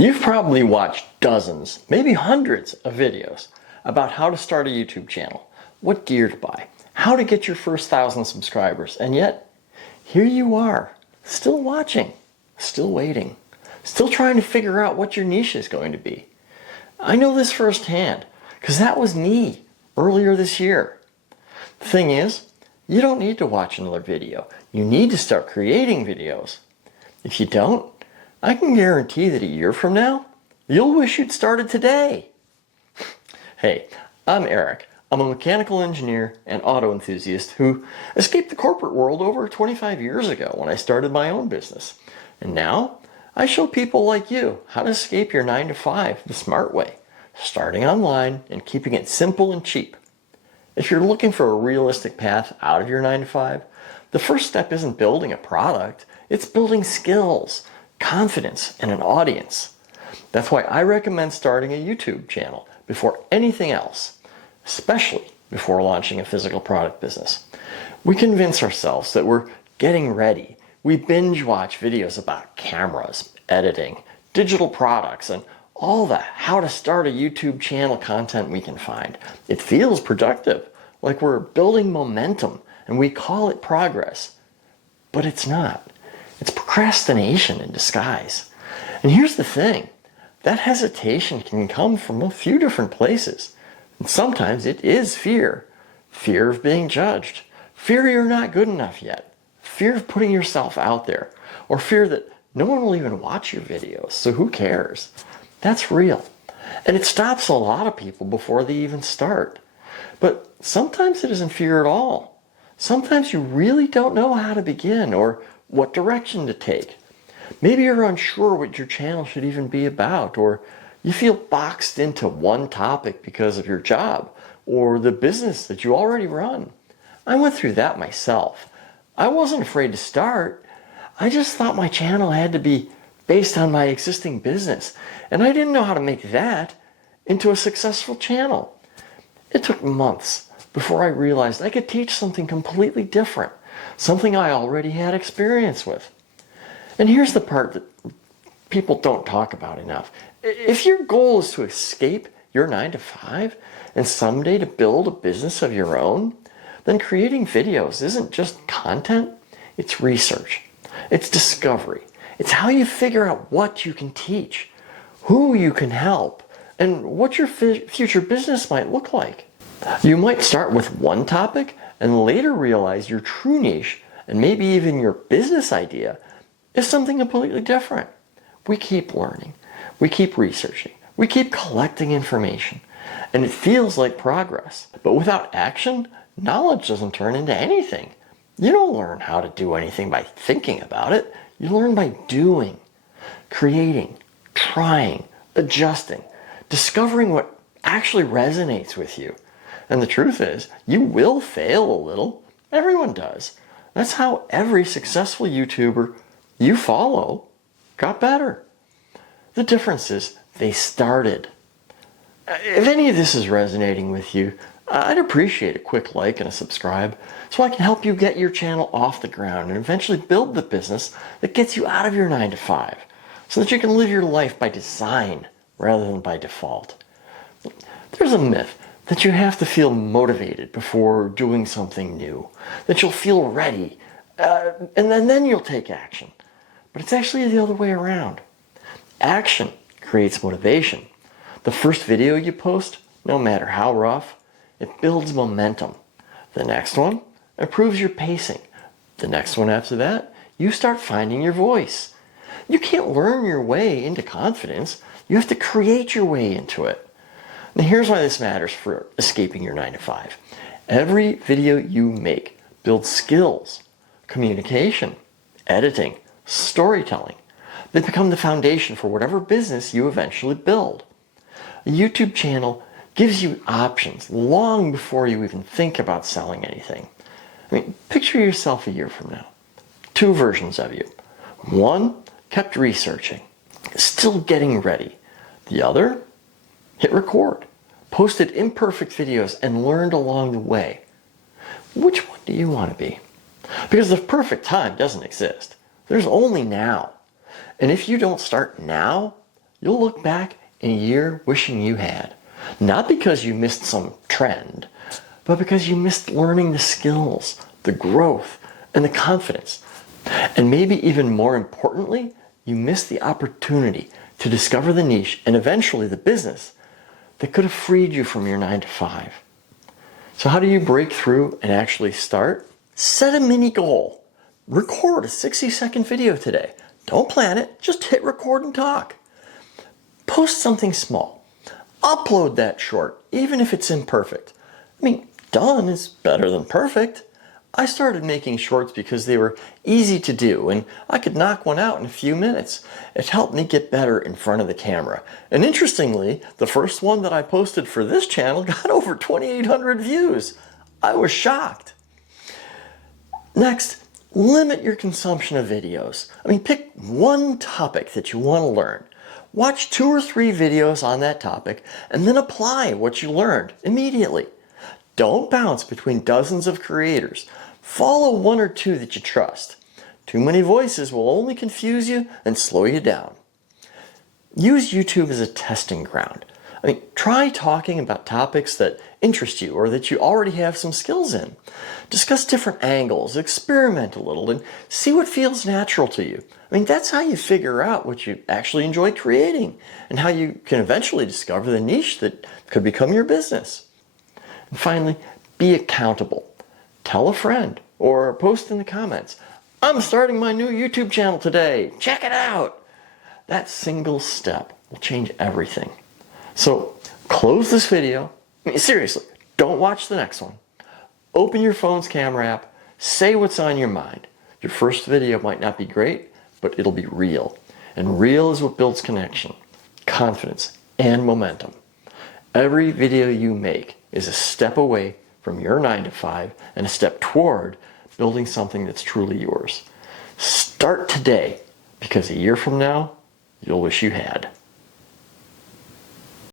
You've probably watched dozens, maybe hundreds of videos about how to start a YouTube channel, what gear to buy, how to get your first 1,000 subscribers, and yet here you are, still watching, still waiting, still trying to figure out what your niche is going to be. I know this firsthand, because that was me earlier this year. The thing is, you don't need to watch another video. You need to start creating videos. If you don't, I can guarantee that a year from now, you'll wish you'd started today. Hey, I'm Eric. I'm a mechanical engineer and auto enthusiast who escaped the corporate world over 25 years ago when I started my own business. And now, I show people like you how to escape your 9-to-5 the smart way, starting online and keeping it simple and cheap. If you're looking for a realistic path out of your 9-to-5, the first step isn't building a product, it's building skills, confidence, and an audience. That's why I recommend starting a YouTube channel before anything else, especially before launching a physical product business. We convince ourselves that we're getting ready. We binge watch videos about cameras, editing, digital products, and all the how to start a YouTube channel content we can find. It feels productive, like we're building momentum, and we call it progress. But it's not. It's procrastination in disguise. And here's the thing, that hesitation can come from a few different places. And sometimes it is fear. Fear of being judged. Fear you're not good enough yet. Fear of putting yourself out there. Or fear that no one will even watch your videos, so who cares? That's real. And it stops a lot of people before they even start. But sometimes it isn't fear at all. Sometimes you really don't know how to begin or what direction to take. Maybe you're unsure what your channel should even be about, or you feel boxed into one topic because of your job or the business that you already run. I went through that myself. I wasn't afraid to start. I just thought my channel had to be based on my existing business, and I didn't know how to make that into a successful channel. It took months before I realized I could teach something completely different, something I already had experience with. And here's the part that people don't talk about enough. If your goal is to escape your 9-to-5 and someday to build a business of your own, then creating videos isn't just content, it's research, it's discovery, it's how you figure out what you can teach, who you can help, and what your future business might look like. You might start with one topic and later realize your true niche and maybe even your business idea is something completely different. We keep learning, we keep researching, we keep collecting information, and it feels like progress. But without action, knowledge doesn't turn into anything. You don't learn how to do anything by thinking about it. You learn by doing, creating, trying, adjusting, discovering what actually resonates with you. And the truth is, you will fail a little. Everyone does. That's how every successful YouTuber you follow got better. The difference is they started. If any of this is resonating with you, I'd appreciate a quick like and a subscribe so I can help you get your channel off the ground and eventually build the business that gets you out of your 9-to-5 so that you can live your life by design rather than by default. There's a myth that you have to feel motivated before doing something new, that you'll feel ready, and then you'll take action. But it's actually the other way around. Action creates motivation. The first video you post, no matter how rough, it builds momentum. The next one improves your pacing. The next one after that, you start finding your voice. You can't learn your way into confidence. You have to create your way into it. Now here's why this matters for escaping your 9-to-5. Every video you make builds skills, communication, editing, storytelling. They become the foundation for whatever business you eventually build. A YouTube channel gives you options long before you even think about selling anything. I mean, picture yourself a year from now. Two versions of you. One kept researching, still getting ready. The other hit record, posted imperfect videos, and learned along the way. Which one do you want to be? Because the perfect time doesn't exist. There's only now. And if you don't start now, You'll look back in a year wishing you had. Not because you missed some trend, but because you missed learning the skills, the growth, and the confidence. And maybe even more importantly, you missed the opportunity to discover the niche and eventually the business that could have freed you from your 9 to 5. So how do you break through and actually start? Set a mini goal. Record a 60-second video today. Don't plan it, just hit record and talk. Post something small. Upload that short, even if it's imperfect. I mean, done is better than perfect. I started making shorts because they were easy to do and I could knock one out in a few minutes. It helped me get better in front of the camera. And interestingly, the first one that I posted for this channel got over 2,800 views. I was shocked. Next, limit your consumption of videos. I mean, pick one topic that you want to learn. Watch 2 or 3 videos on that topic and then apply what you learned immediately. Don't bounce between dozens of creators. Follow 1 or 2 that you trust. Too many voices will only confuse you and slow you down. Use YouTube as a testing ground. I mean, try talking about topics that interest you or that you already have some skills in. Discuss different angles, experiment a little, and see what feels natural to you. I mean, that's how you figure out what you actually enjoy creating and how you can eventually discover the niche that could become your business. And finally, be accountable. Tell a friend or post in the comments, I'm starting my new YouTube channel today. Check it out. That single step will change everything. So close this video. I mean, seriously, don't watch the next one. Open your phone's camera app. Say what's on your mind. Your first video might not be great, but it'll be real. And real is what builds connection, confidence, and momentum. Every video you make is a step away from your 9 to 5 and a step toward building something that's truly yours. Start today, because a year from now, you'll wish you had.